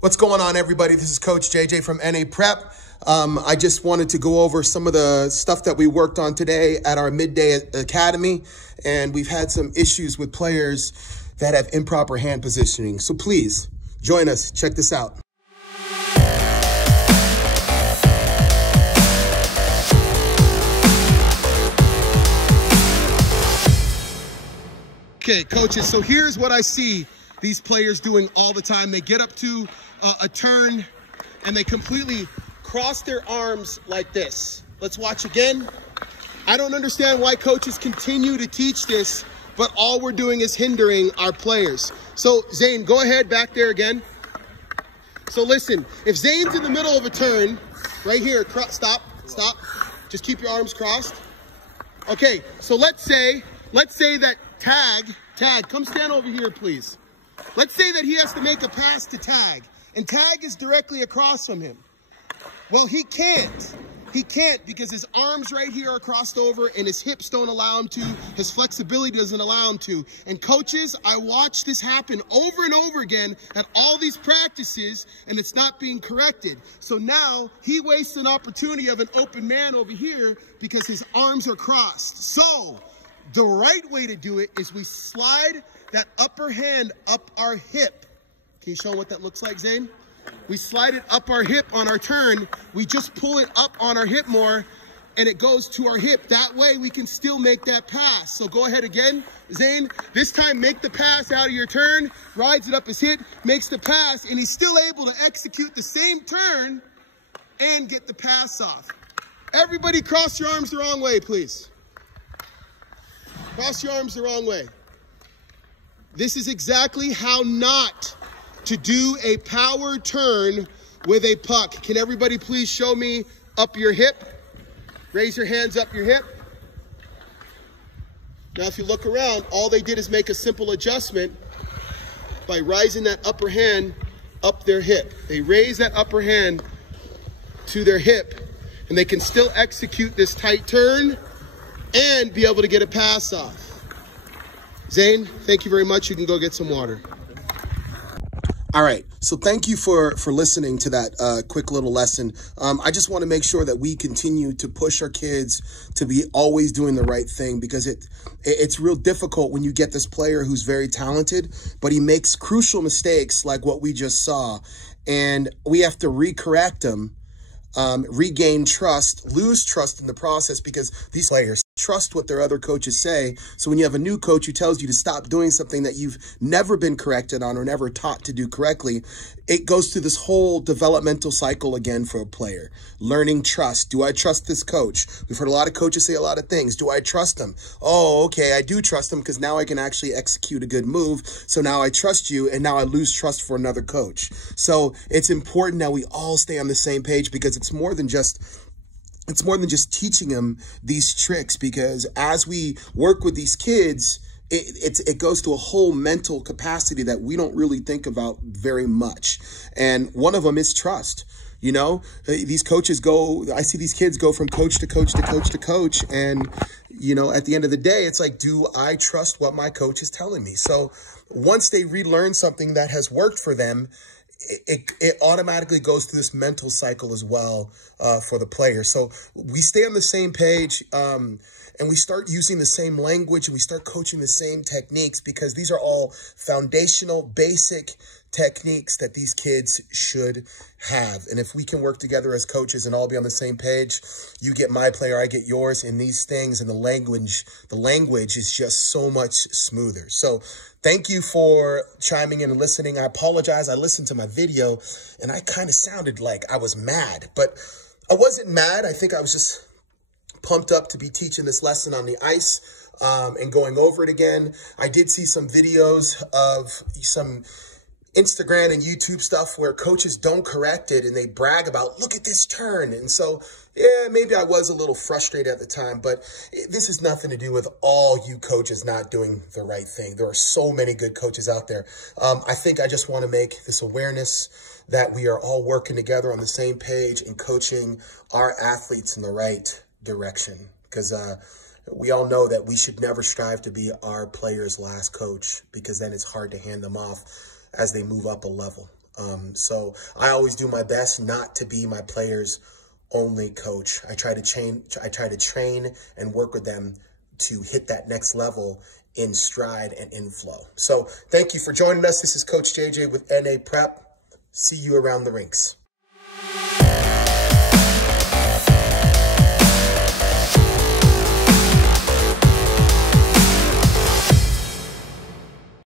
What's going on, everybody? This is Coach JJ from NA Prep. I just wanted to go over some of the stuff that we worked on today at our midday academy, and we've had some issues with players that have improper hand positioning. So please join us. Check this out. Okay, coaches, so here's what I see these players doing all the time. They get up to a turn and they completely cross their arms like this. Let's watch again. I don't understand why coaches continue to teach this, but all we're doing is hindering our players. So Zane, go ahead back there again. So listen, if Zane's in the middle of a turn, right here, stop. Just keep your arms crossed. Okay, so let's say that Tag, come stand over here, please. Let's say that he has to make a pass to Tag, and Tag is directly across from him. Well, he can't. He can't because his arms right here are crossed over and his hips don't allow him to. His flexibility doesn't allow him to. And coaches, I watch this happen over and over again at all these practices, and it's not being corrected. So now he wastes an opportunity of an open man over here because his arms are crossed. So the right way to do it is we slide that upper hand up our hip. Can you show what that looks like, Zane? We slide it up our hip on our turn. We just pull it up on our hip more, and it goes to our hip. That way we can still make that pass. So go ahead again, Zane. This time make the pass out of your turn, rides it up his hip, makes the pass, and he's still able to execute the same turn and get the pass off. Everybody cross your arms the wrong way, please. Cross your arms the wrong way. This is exactly how not to do a power turn with a puck. Can everybody please show me up your hip? Raise your hands up your hip. Now, if you look around, all they did is make a simple adjustment by rising that upper hand up their hip. They raise that upper hand to their hip, and they can still execute this tight turn and be able to get a pass off. Zane, thank you very much. You can go get some water. All right, so thank you for listening to that quick little lesson. I just want to make sure that we continue to push our kids to be always doing the right thing, because it's real difficult when you get this player who's very talented, but he makes crucial mistakes like what we just saw, and we have to recorrect him, regain trust, lose trust in the process, because these players trust what their other coaches say. So when you have a new coach who tells you to stop doing something that you've never been corrected on or never taught to do correctly, it goes through this whole developmental cycle again for a player. Learning trust. Do I trust this coach? We've heard a lot of coaches say a lot of things. Do I trust him? Oh, okay, I do trust him because now I can actually execute a good move. So now I trust you, and now I lose trust for another coach. So it's important that we all stay on the same page, because it's more than just teaching them these tricks, because as we work with these kids, it goes to a whole mental capacity that we don't really think about very much. And one of them is trust. You know, these coaches I see these kids go from coach to coach to coach to coach. And, you know, at the end of the day, it's like, do I trust what my coach is telling me? So once they relearn something that has worked for them, it automatically goes through this mental cycle as well for the player. So we stay on the same page, and we start using the same language, and we start coaching the same techniques, because these are all foundational, basic techniques that these kids should have. And if we can work together as coaches and all be on the same page, you get my player, I get yours, and these things, and the language is just so much smoother. So thank you for chiming in and listening. I apologize. I listened to my video and I kind of sounded like I was mad, but I wasn't mad. I think I was just pumped up to be teaching this lesson on the ice and going over it again. I did see some videos of some Instagram and YouTube stuff where coaches don't correct it and they brag about, look at this turn. And so, yeah, maybe I was a little frustrated at the time, but this has nothing to do with all you coaches not doing the right thing. There are so many good coaches out there. I think I just want to make this awareness that we are all working together on the same page and coaching our athletes in the right direction, because we all know that we should never strive to be our player's last coach, because then it's hard to hand them off as they move up a level. So I always do my best not to be my players' only coach. I try to train and work with them to hit that next level in stride and in flow. So thank you for joining us. This is Coach JJ with NA Prep. See you around the rinks.